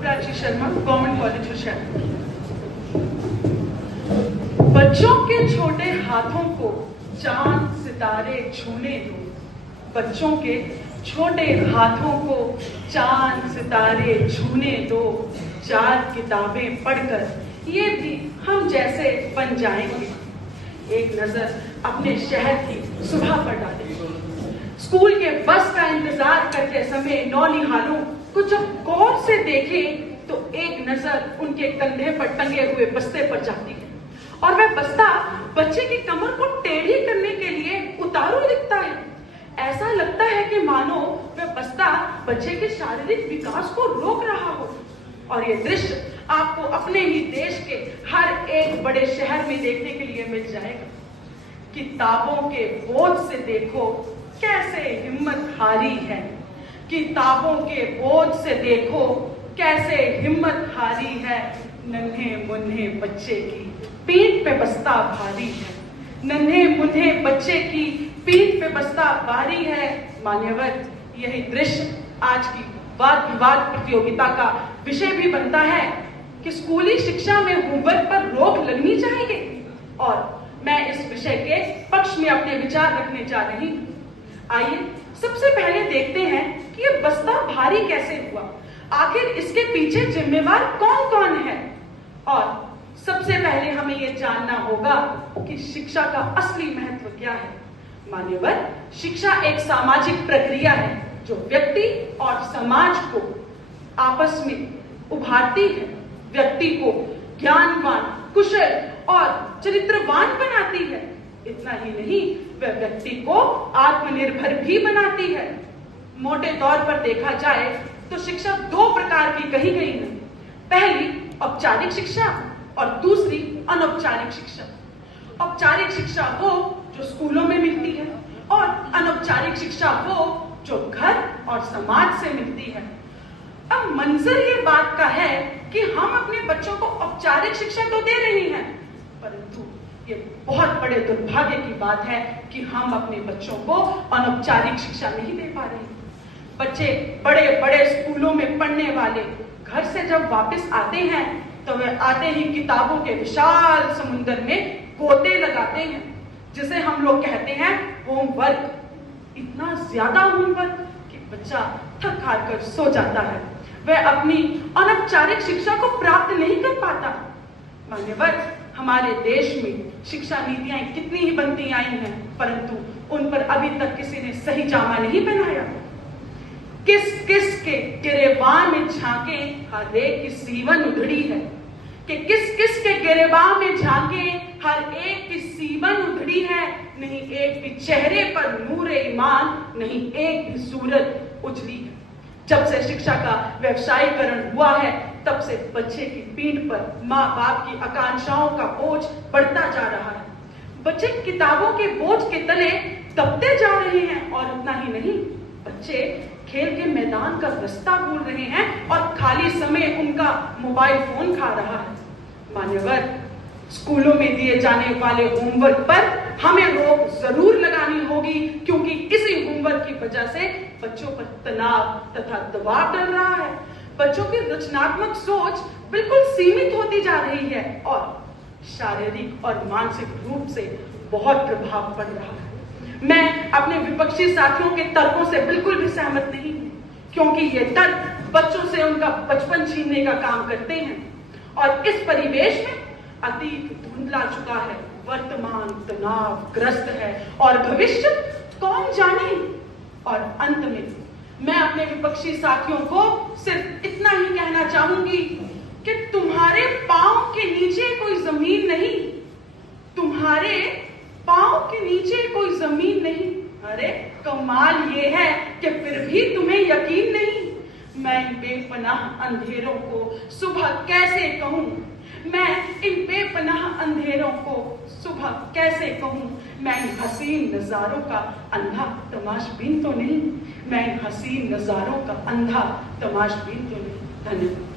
Prachi Sharma, government college Hoshiarpur. बच्चों के छोटे हाथों को चांद सितारे छूने दो। बच्चों के छोटे हाथों को चांद सितारे छूने दो। 4 किताबें पढ़कर ये भी हम जैसे बन जाएंगे। एक नजर अपने शहर की सुबह पर डालें। स्कूल के बस का इंतजार करते समय नौनिहालों को जब गौर से देखें तो एक नजर उनके कंधे पर टंगे हुए बस्ते पर जाती है और वह बस्ता बच्चे की कमर को टेढ़ी करने के लिए उतारू दिखता है। ऐसा लगता है कि मानो वह बस्ता बच्चे के शारीरिक विकास को रोक रहा हो। और ये दृश्य आपको अपने ही देश के हर एक बड़े शहर में देखने के लिए मिल जाएगा। किताबों के बोझ से देखो कैसे हिम्मत हारी है। किताबों के बोझ से देखो कैसे हिम्मत हारी है। नन्हे मुन्ने बच्चे की पीठ पे बस्ता भारी है। नन्हे मुन्ने बच्चे की पीठ पे बस्ता भारी है। मान्यवर, यही दृश्य आज की वाद विवाद प्रतियोगिता का विषय भी बनता है कि स्कूली शिक्षा में होमवर्क पर रोक लगनी चाहिए। और मैं इस विषय के पक्ष में अपने विचार रखने जा रही हूँ। आइए सबसे पहले देखते हैं कि ये बस्ता भारी कैसे हुआ, आखिर इसके पीछे जिम्मेवार कौन कौन है। और सबसे पहले हमें ये जानना होगा कि शिक्षा का असली महत्व क्या है। मान्यवर, शिक्षा एक सामाजिक प्रक्रिया है जो व्यक्ति और समाज को आपस में उभारती है, व्यक्ति को ज्ञानवान, कुशल और चरित्रवान बनाती है। इतना ही नहीं, वह व्यक्ति को आत्मनिर्भर भी बनाती है। मोटे तौर पर देखा जाए तो शिक्षा 2 प्रकार की कही गई है। पहली औपचारिक शिक्षा और दूसरी अनौपचारिक शिक्षा। औपचारिक शिक्षा वो जो स्कूलों में मिलती है और अनौपचारिक शिक्षा वो जो घर और समाज से मिलती है। अब मंजर ये बात का है कि हम अपने बच्चों को औपचारिक शिक्षा तो दे रहे हैं, परंतु ये बहुत बड़े दुर्भाग्य की बात है कि हम अपने बच्चों को अनौपचारिक शिक्षा नहीं दे पा रहे। बच्चे बड़े बड़े स्कूलों में पढ़ने वाले घर से जब वापस आते हैं तो वे आते ही किताबों के विशाल समुद्र में गोते लगाते हैं, जिसे हम लोग कहते हैं होमवर्क। इतना ज्यादा होमवर्क कि बच्चा थक हार कर सो जाता है। वह अपनी अनौपचारिक शिक्षा को प्राप्त नहीं कर पाता। मान्यवर, हमारे देश में शिक्षा नीतियां कितनी ही बनती आई हैं, परंतु उन पर अभी तक किसी ने सही जामा नहीं पहनाया। किस किस के गिरेबान में झांके हर एक की सीवन उधड़ी है। कि किस किस के गिरेबान में झांके हर एक की सीवन उधड़ी है। नहीं एक भी चेहरे पर नूरे ईमान, नहीं एक भी सूरत उजली है। जब से शिक्षा का व्यवसायीकरण हुआ है तब से बच्चे की पीठ पर माँ बाप की आकांक्षाओं का बोझ बढ़ता जा रहा है। बच्चे किताबों के बोझ के तले दबते जा रहे हैं। और उतना ही नहीं, बच्चे खेल के मैदान का रास्ता भूल रहे हैं और खाली समय उनका मोबाइल फोन खा रहा है। मान्यवर, स्कूलों में दिए जाने वाले होमवर्क पर हमें रोक जरूर लगानी होगी, क्योंकि इसी होमवर्क की वजह से बच्चों पर तनाव तथा दबाव डल रहा है। बच्चों की रचनात्मक सोच बिल्कुल सीमित होती जा रही है और शारीरिक और मानसिक रूप से बहुत प्रभाव पड़ रहा है। मैं अपने विपक्षी साथियों के तर्कों से बिल्कुल भी सहमत नहीं हूं, क्योंकि ये तर्क बच्चों से उनका बचपन छीनने का काम करते हैं। और इस परिवेश में अतीत धुंधला चुका है, वर्तमान तनावग्रस्त है और भविष्य कौन जाने। और अंत में मैं अपने विपक्षी साथियों को सिर्फ इतना ही कहना चाहूंगी कि तुम्हारे पांव के नीचे कोई जमीन नहीं, तुम्हारे पांव के नीचे कोई जमीन नहीं। अरे कमाल ये है कि फिर भी तुम्हें यकीन नहीं। मैं इन बेपनाह अंधेरों को सुबह कैसे कहूं, मैं इन बेपनाह अंधेरों को सुबह कैसे कहूं। मैं इन हसीन नजारों का अंधा तमाशबीन तो नहीं, मैं इन हसीन नजारों का अंधा तमाशबीन तो नहीं। धन्यवाद।